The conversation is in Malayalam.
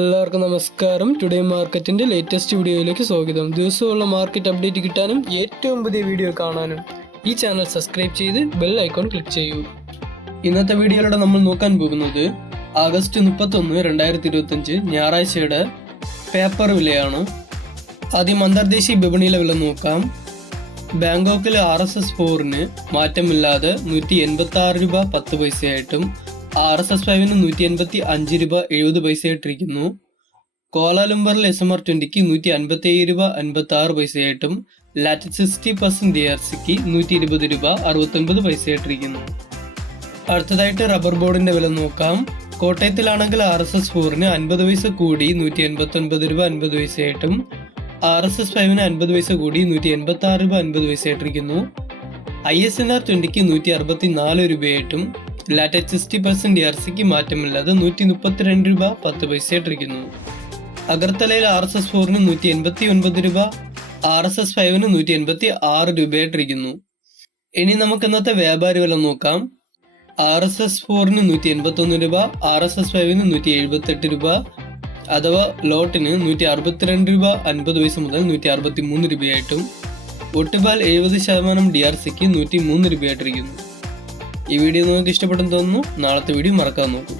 എല്ലാവർക്കും നമസ്കാരം. ടുഡേ മാർക്കറ്റിന്റെ ലേറ്റസ്റ്റ് വീഡിയോയിലേക്ക് സ്വാഗതം. ദിവസമുള്ള മാർക്കറ്റ് അപ്ഡേറ്റ് കിട്ടാനും ഏറ്റവും പുതിയ വീഡിയോ കാണാനും ഈ ചാനൽ സബ്സ്ക്രൈബ് ചെയ്ത് ബെൽ ഐക്കോൺ ക്ലിക്ക് ചെയ്യൂ. ഇന്നത്തെ വീഡിയോയിലൂടെ നമ്മൾ നോക്കാൻ പോകുന്നത് ആഗസ്റ്റ് 31, 2025 ഞായറാഴ്ചയുടെ പേപ്പർ വിലയാണ്. ആദ്യം അന്തർദേശീയ വിപണിയിലെ വില നോക്കാം. ബാങ്കോക്കിലെ RSS4 മാറ്റമില്ലാതെ 186 രൂപ 10 പൈസയായിട്ടും RSS5 185 രൂപ 70 പൈസയായിട്ടിരിക്കുന്നു. കോലാലംബറിൽ SMR20 157 രൂപ 56 പൈസയായിട്ടും ലാറ്റിസ് 60% DRCക്ക് 120 രൂപ 69 പൈസയായിട്ടിരിക്കുന്നു. അടുത്തതായിട്ട് റബ്ബർ ബോർഡിന്റെ വില നോക്കാം. കോട്ടയത്തിലാണെങ്കിൽ RSS4 50 പൈസ കൂടി 189 രൂപ 50 പൈസയായിട്ടും RSS5 50 പൈസ കൂടി 186 രൂപ 50 പൈസയായിട്ടിരിക്കുന്നു. ISNR20 164 രൂപയായിട്ടും ലാറ്റസ് 60% DRCക്ക് മാറ്റമില്ലാതെ 132 രൂപ 10 പൈസയായിട്ടിരിക്കുന്നു. അഗർത്തലയിൽ RSS4 189 രൂപ, RSS5 186 രൂപയായിട്ടിരിക്കുന്നു. ഇനി നമുക്ക് ഇന്നത്തെ വ്യാപാരി വില നോക്കാം. RSS4 181 രൂപ, RSS5 178 രൂപ, അഥവാ ലോട്ടിന് 162 രൂപ 50 പൈസ മുതൽ 163 രൂപയായിട്ടും ഒട്ടുപാൽ 70% DRCക്ക് 103 രൂപയായിട്ടിരിക്കുന്നു. ഈ വീഡിയോ നിങ്ങൾക്ക് ഇഷ്ടപ്പെട്ടെന്ന് തോന്നുന്നു. നാളത്തെ വീഡിയോ മറക്കാൻ നോക്കൂ.